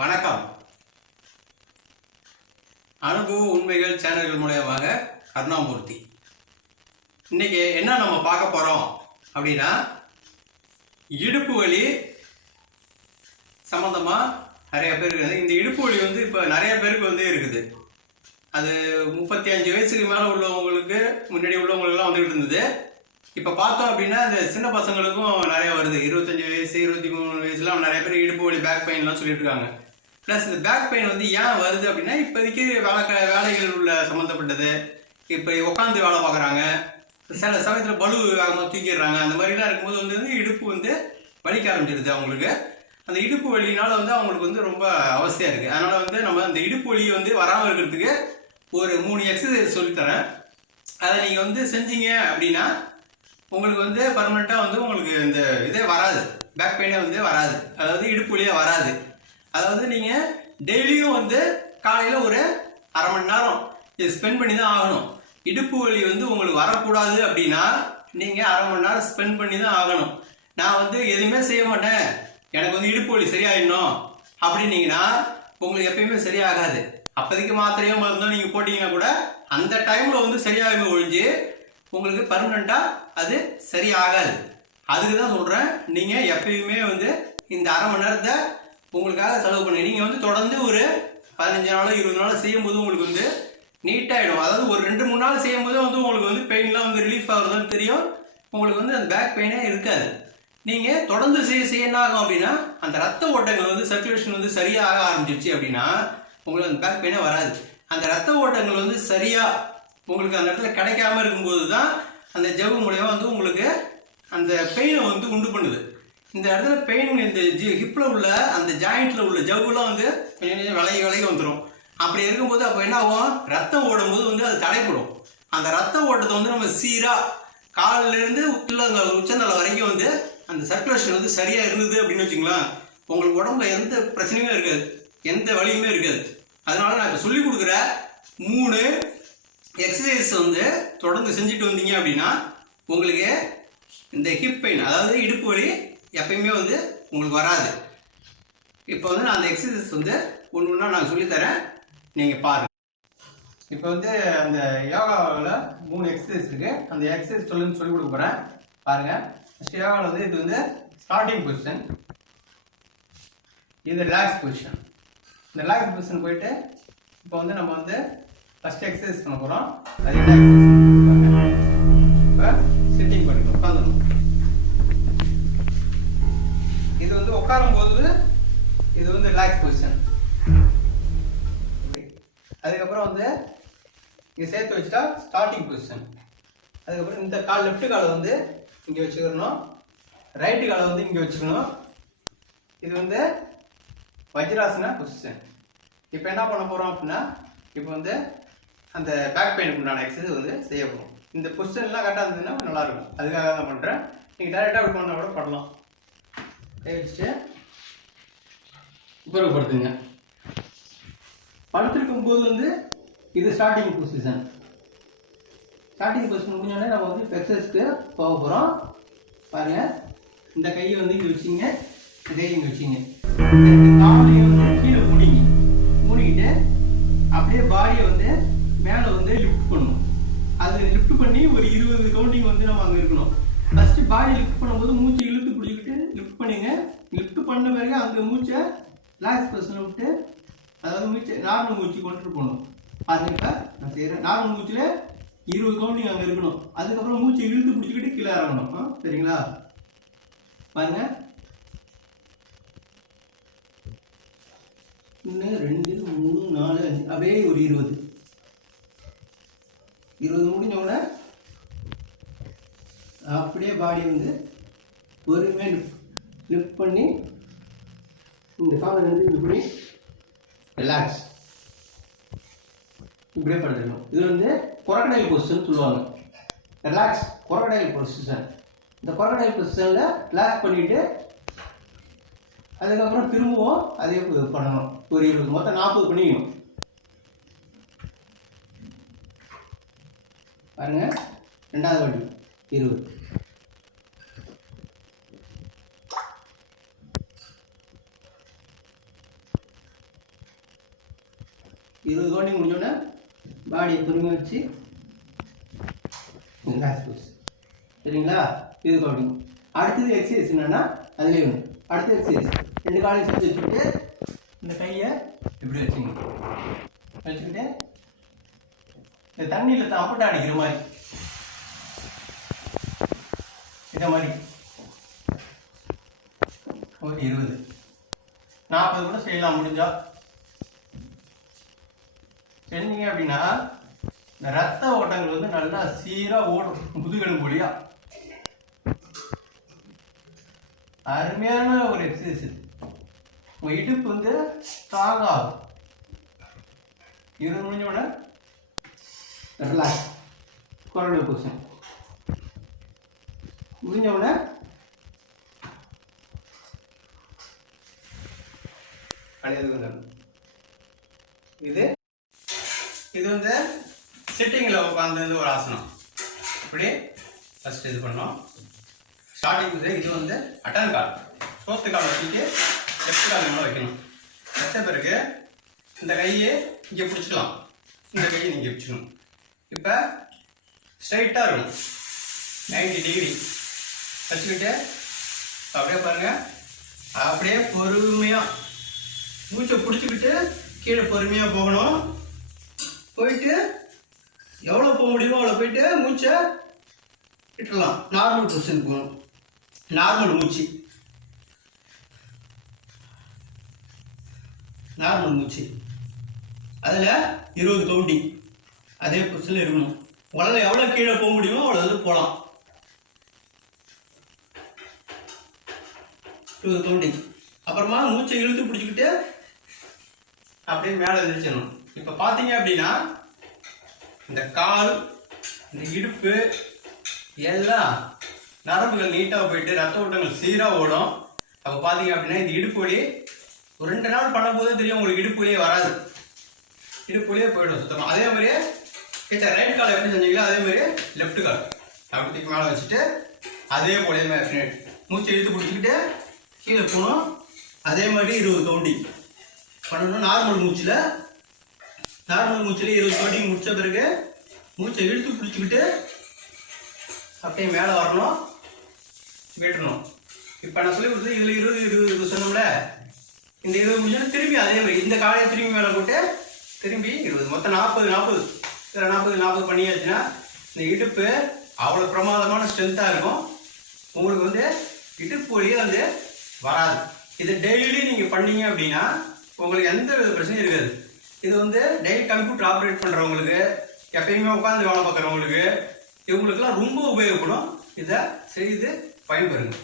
வணக்கம். அனுபவ உண்மைகள் சேனல்கள் மூலமாக கருணாமூர்த்தி. இன்னைக்கு என்ன நம்ம பார்க்க போறோம் அப்படின்னா, இடுப்பு வலி சம்பந்தமா நிறைய பேர் இருக்குது. இந்த இடுப்பு வலி இப்போ நிறைய பேருக்கு இருக்குது. அது 35 வயசுக்கு மேலே உள்ளவங்களுக்கு, முன்னாடி உள்ளவங்களுக்குலாம் வந்துகிட்டு இருந்தது. இப்போ பார்த்தோம் அப்படின்னா இந்த சின்ன பசங்களுக்கும் நிறைய வருது. 25 வயசு 23 வயசுலாம் நிறைய பேர் இடுப்பு வலி, பேக் பெயின்லாம் சொல்லிட்டு இருக்காங்க. ப்ளஸ் இந்த பேக் பெயின் ஏன் வருது அப்படின்னா, இப்போதைக்கு வேலைகள் உள்ள சம்மந்தப்பட்டது. இப்போ உட்காந்து வேலை பார்க்குறாங்க, சில சமயத்தில் பலு வேகமாக தூக்கிடுறாங்க. அந்த மாதிரிலாம் இருக்கும்போது இடுப்பு வலிக்க ஆரம்பிச்சிருது அவங்களுக்கு. அந்த இடுப்பு வலினால அவங்களுக்கு ரொம்ப அவசியம் இருக்குது. அதனால் நம்ம அந்த இடுப்பு வலி வராமல் இருக்கிறதுக்கு ஒரு 3 எக்ஸசைஸ் சொல்லித்தரேன். அதை நீங்கள் செஞ்சீங்க அப்படின்னா உங்களுக்கு பர்மனெண்ட்டாக உங்களுக்கு இந்த இதே வராது, பேக் பெயினே வராது, அதாவது இடுப்பு வலியே வராது. அதாவது நீங்கள் டெய்லியும் காலையில் ஒரு அரை மணி நேரம் இது ஸ்பெண்ட் பண்ணி தான் ஆகணும். இடுப்பு வலி உங்களுக்கு வரக்கூடாது அப்படின்னா நீங்கள் அரை மணி நேரம் ஸ்பெண்ட் பண்ணி தான் ஆகணும். நான் எதுவுமே செய்ய மாட்டேன், எனக்கு இடுப்பு வலி சரியாயிடணும் அப்படின்னீங்கன்னா உங்களுக்கு எப்பயுமே சரியாகாது. அப்போதைக்கு மாத்திரையோ மருந்தோ நீங்கள் போட்டிங்கன்னா கூட அந்த டைமில் சரியாகுமே ஒழிஞ்சு உங்களுக்கு பர்மனெண்ட்டாக அது சரியாகாது. அதுக்கு தான் சொல்கிறேன், நீங்கள் எப்பயுமே இந்த அரை மணி நேரத்தை உங்களுக்காக செலவு பண்ணி நீங்கள் தொடர்ந்து ஒரு 15 நாளோ 20 நாளோ செய்யும்போது உங்களுக்கு நீட்டாகிடும். அதாவது ஒரு 2-3 நாள் செய்யும்போது உங்களுக்கு பெயின்லாம் ரிலீஃப் ஆகுறதுன்னு தெரியும். உங்களுக்கு அந்த பேக் பெயினே இருக்காது. நீங்கள் தொடர்ந்து செய்ய என்ன ஆகும் அப்படின்னா, அந்த ரத்த ஓட்டங்கள் சர்க்குலேஷன் சரியாக ஆரம்பிச்சிருச்சு அப்படின்னா உங்களுக்கு அந்த பேக் பெயினே வராது. அந்த ரத்த ஓட்டங்கள் சரியாக உங்களுக்கு அந்த இடத்துல கிடைக்காம இருக்கும்போது தான் அந்த ஜவ்வு மூலயமா உங்களுக்கு அந்த பெயினை உண்டு பண்ணுது. இந்த இடத்துல பெயின் இந்த ஹிப்பில் உள்ள அந்த ஜாயிண்ட்டில் உள்ள ஜவ்வுலாம் கொஞ்சம் கொஞ்சம் விலகி வந்துடும். அப்படி இருக்கும்போது அப்போ என்ன ஆகும், ரத்தம் ஓடும்போது அது தடைப்படும். அந்த ரத்த ஓட்டத்தை நம்ம சீராக காலிலேருந்து உச்சந்தலை வரைக்கும் அந்த சர்க்குலேஷன் சரியாக இருந்தது அப்படின்னு வச்சுங்களேன், உங்களுக்கு உடம்புல எந்த பிரச்சனையுமே இருக்காது, எந்த வலியுமே இருக்காது. அதனால நான் இப்போ சொல்லிக் கொடுக்குற 3 எக்ஸசைஸ் தொடர்ந்து செஞ்சுட்டு வந்தீங்க அப்படின்னா உங்களுக்கு இந்த ஹிப் பெயின், அதாவது இடுப்பு வலி எப்பயுமே உங்களுக்கு வராது. இப்போ நான் அந்த எக்ஸசைஸ் ஒன்று ஒன்றா நான் சொல்லித்தரேன், நீங்கள் பாருங்கள். இப்போ அந்த யோகாவில் 3 எக்ஸசைஸ் இருக்குது. அந்த எக்ஸசைஸ் சொல்லி கொடுக்க போகிறேன், பாருங்கள். ஃபஸ்ட் யோகாவில் இது ஸ்டார்டிங் பொசிஷன், இது ரிலாக்ஸ் பொசிஷன். இந்த ரிலாக்ஸ் பொசிஷன் போயிட்டு இப்போ நம்ம ஃபஸ்ட் எக்ஸசைஸ் பண்ண போகிறோம். அது ரிலாக்ஸ் பொசிஷன். இப்போ சிட்டிங் பண்ணிக்கணும், உட்காந்துடணும். இது உட்காரும் போது இது ரிலாக்ஸ் பொசிஷன். அதுக்கப்புறம் இங்கே சேர்த்து வச்சுட்டா ஸ்டார்டிங் பொசிஷன். அதுக்கப்புறம் இந்த கால் லெஃப்ட் காலை இங்கே வச்சுக்கணும், ரைட்டு காலை இங்கே வச்சுக்கணும். இது வஜ்ராசன பொசிஷன். இப்போ என்ன பண்ண போகிறோம் அப்படின்னா, இப்போ அந்த பேக் பெயினுக்கு உண்டான எக்ஸசைஸ் செய்ய போகிறோம். இந்த பொசிஷன்லாம் கரெக்டாக இருந்ததுன்னா நல்லாயிருக்கும். அதுக்காக தான் பண்ணுறேன். நீங்கள் டேரெக்டாக அப்படி பண்ணால் கூட பண்ணலாம். கை வச்சுட்டு உபயோகப்படுத்துங்க. படுத்திருக்கும் போது இது ஸ்டார்டிங் பொசிஷன். ஸ்டார்டிங் பொசிஷன் முடிஞ்சோடனே நம்ம எக்ஸசைஸ்க்கு போக போகிறோம். பாருங்கள், இந்த கையை இங்கே வச்சிங்க, இந்த கையை இங்கே வச்சிங்க. காலையும் கீழே மூடிக்கிட்டு அப்படியே பாடியை மேலே லிஃப்ட் பண்ணணும். அது லிஃப்ட் பண்ணி ஒரு 20 கவுண்டிங் நம்ம அங்கே இருக்கணும். ஃபஸ்ட்டு பாடி லிஃப்ட் பண்ணும்போது மூச்சை இழுத்து பிடிச்சிக்கிட்டு லிஃப்ட் பண்ணுங்க. லிஃப்ட் பண்ண பிறகு அந்த மூச்சை ரிலாக்ஸ் பொசிஷனை விட்டு, அதாவது மூச்சை நார்மல் மூச்சு கொண்டுட்டு போகணும். பாருங்க, இப்போ நான் செய்கிறேன். நார்மல் மூச்சில் 20 கவுண்டிங் அங்கே இருக்கணும். அதுக்கப்புறம் மூச்சை இழுத்து பிடிச்சிக்கிட்டு கீழே இறங்கணும். சரிங்களா? பாருங்க, 1 2 3 4 5 அப்படியே ஒரு 20 முடிஞ்சோடனே அப்படியே பாடி பொறுமையாக லிஃப்ட் பண்ணி இந்த காலை இப்படி ரிலாக்ஸ் இப்படியே படுத்துக்கணும். இது கொரக்கடைல் பொசிஷன் சொல்லுவாங்க. Relax crocodile position. இந்த கொரக்கடைல் பொசிஷனில் ரிலாக்ஸ் பண்ணிவிட்டு அதுக்கப்புறம் திரும்பவும் அதே பண்ணணும். ஒரு 20, மொத்தம் 40 பண்ணிக்கணும். பாருங்க, 2வது வண்டி 20. 20 கவுண்டிங் முடிஞ்சோடனே பாடியை பொறுமையாக வச்சு சரிங்களா? 20 கவுண்டிங். அடுத்தது எக்ஸசைஸ் என்னன்னா அதுலேயே ஒன்று. அடுத்த எக்ஸசைஸ் 2 காலையும் சேர்த்து வச்சுக்கிட்டு இந்த கையை இப்படி வச்சுக்கிட்டு இந்த தண்ணியில் தம்பட்டை அடிக்கிற மாதிரி இதை மாதிரி ஒரு 20 40 கூட செய்யலாம் முடிஞ்சா. செஞ்சீங்க அப்படின்னா இந்த ரத்த ஓட்டங்கள் வந்து நல்லா சீராக ஓடும் முதுகெலும்பு வழியா. அருமையான ஒரு எக்ஸசைஸ் இது. உங்க இடுப்பு வந்து ஸ்ட்ராங் ஆகும். 20 முடிஞ்சோட ரிலாக்ஸ் கொரடு பொசிஷன் முடிஞ்சோடனே இது இது வந்து சிட்டிங்கில் உட்காந்து ஒரு ஆசனம். இப்படி ஃபர்ஸ்ட் இது பண்ணோம். ஸ்டார்டிங் இது வந்து அட்டன் கால், சோத்து கால் வச்சுட்டு லெஃப்ட் கால் மேலே வைக்கணும். வச்ச பிறகு இந்த கையை இங்கே பிடிச்சிக்கலாம், இந்த கையை நீங்கள் பிடிச்சிக்கணும். இப்போ ஸ்ட்ரைட்டாக இருக்கும் 90 டிகிரி வச்சுக்கிட்டு அப்படியே பாருங்கள். அப்படியே பொறுமையாக மூச்சை பிடிச்சிக்கிட்டு கீழே பொறுமையாக போகணும். போயிட்டு எவ்வளோ போக முடியுமோ அவ்வளோ போயிட்டு மூச்சை விட்டுடலாம். நார்மல் பொசிஷன் போகணும். நார்மல் மூச்சு, நார்மல் மூச்சு. அதில் 20 கவுண்டிங் அதே பொசிஷனில் இருக்கணும். உடனே எவ்வளோ கீழே போக முடியுமோ அவ்வளோ இது போகலாம். 20 கவுண்டிங். அப்புறமா மூச்சை இழுத்து பிடிச்சிக்கிட்டு அப்படியே மேலே எழுந்திரிச்சிடணும். இப்போ பார்த்தீங்க அப்படின்னா இந்த கால், இந்த இடுப்பு எல்லாம் நரம்புகள் நீட்டாக போயிட்டு ரத்த ஓட்டங்கள் சீராக ஓடும். அப்போ பார்த்தீங்க அப்படின்னா இந்த இடுப்பு வலி ஒரு 2 நாள் பண்ணும்போது தெரியும் உங்களுக்கு இடுப்பு வலியே வராது. இடுப்பு வலியே போயிடும் சுத்தமாக. அதே மாதிரியே ரைட் கால் எப்படி செஞ்சீங்களோ அதே மாதிரியே லெஃப்ட் கால் அப்படி தூக்கி மேலே வச்சுட்டு அதே போல மூச்சை இழுத்து பிடிச்சிக்கிட்டு கீழே போகணும். அதே மாதிரி 20 கவுண்டிங் பண்ணணும். நார்மல் மூச்சில் 20 கவுண்டிங் முடிச்ச பிறகு மூச்சை இழுத்து பிடிச்சிக்கிட்டு அப்படியே மேலே வரணும், வெட்டணும். இப்போ நான் சொல்லி கொடுத்தது இதில் 20 சொன்னோம்ல, இந்த 20 முடிஞ்சோன்னா திரும்பி அதே மாதிரி இந்த காலையை திரும்பி மேலே போட்டு திரும்பி 20 மொத்தம் 40 இதில் 40 பண்ணியாச்சுன்னா இந்த இடுப்பு அவ்வளோ பிரமாதமான ஸ்ட்ரென்த்தாக இருக்கும். உங்களுக்கு வந்து இடுப்பு வலியே வந்து வராது. இது டெய்லி நீங்கள் பண்ணீங்க அப்படின்னா உங்களுக்கு எந்த வித பிரச்சனையும் இருக்காது. இது வந்து டெய்லி கம்ப்யூட்டர் ஆப்ரேட் பண்ணுறவங்களுக்கு, எப்பயுமே உட்காந்து வேலை பார்க்குறவங்களுக்கு, இவங்களுக்குலாம் ரொம்ப உபயோகப்படும். இதை செய்து பயன்பெறுங்க.